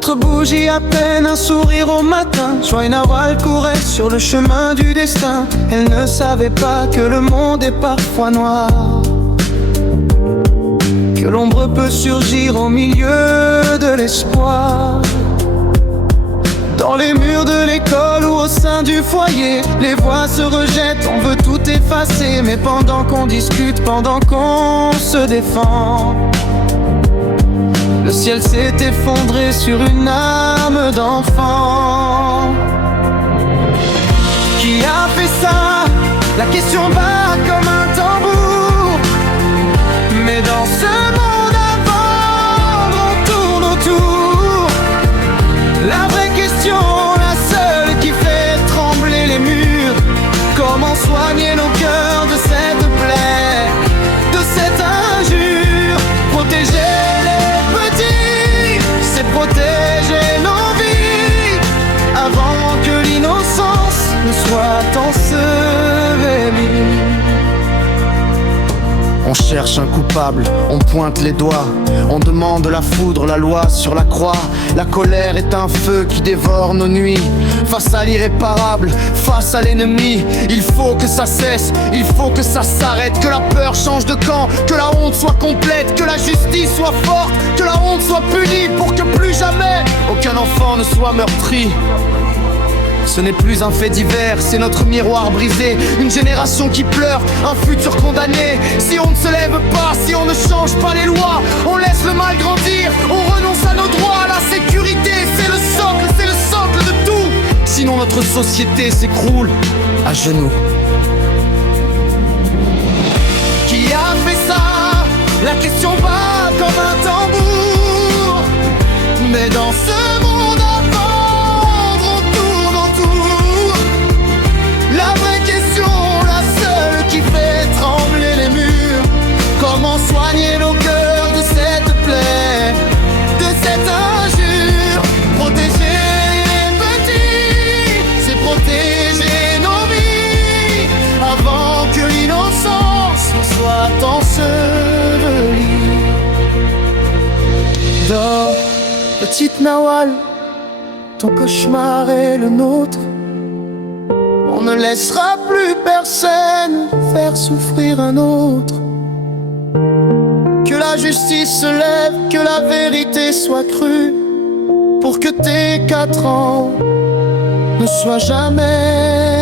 4 bougies à peine, un sourire au matin. Joie et Nawal couraient sur le chemin du destin. Elle ne savait pas que le monde est parfois noir, que l'ombre peut surgir au milieu de l'espoir. Dans les murs de l'école ou au sein du foyer, les voix se rejettent, on veut tout effacer. Mais pendant qu'on discute, pendant qu'on se défend, le ciel s'est effondré sur une âme d'enfant. Qui a fait ça? La question bat comme un tambour. Mais dans ce monde à vendre, on tourne autour. La vraie question, la seule qui fait trembler les murs. Comment soigner nos cœurs de cette plaie, de cette injure? Protéger les petits, c'est protéger nos vies, avant que l'innocence ne soit ensevelie. On cherche un coupable, on pointe les doigts, on demande la foudre, la loi sur la croix. La colère est un feu qui dévore nos nuits. Face à l'irréparable, face à l'ennemi, il faut que ça cesse, il faut que ça s'arrête. Que la peur change de camp, que la honte soit complète, que la justice soit forte, que la honte soit punie, pour que plus jamais aucun enfant ne soit meurtri. Ce n'est plus un fait divers, c'est notre miroir brisé. Une génération qui pleure, un futur condamné. Si on ne se lève pas, si on ne change pas les lois, on laisse le mal grandir, on renonce à nos droits. La sécurité, c'est le socle de tout. Sinon notre société s'écroule à genoux. Qui a fait ça? La question bat comme un tambour. Mais dans ce monde à vendre, on tourne autour. La vraie question, la seule qui fait trembler les murs. Comment soigner nos cœurs de cette plaie, de cette injure? Protéger les petits, c'est protéger nos vies, avant que l'innocence ne soit ensevelie. Dors, petite Nawal, ton cauchemar est le nôtre. On ne laissera plus personne faire souffrir un autre. Que la justice se lève, que la vérité soit crue, pour que tes 4 ans ne soient jamais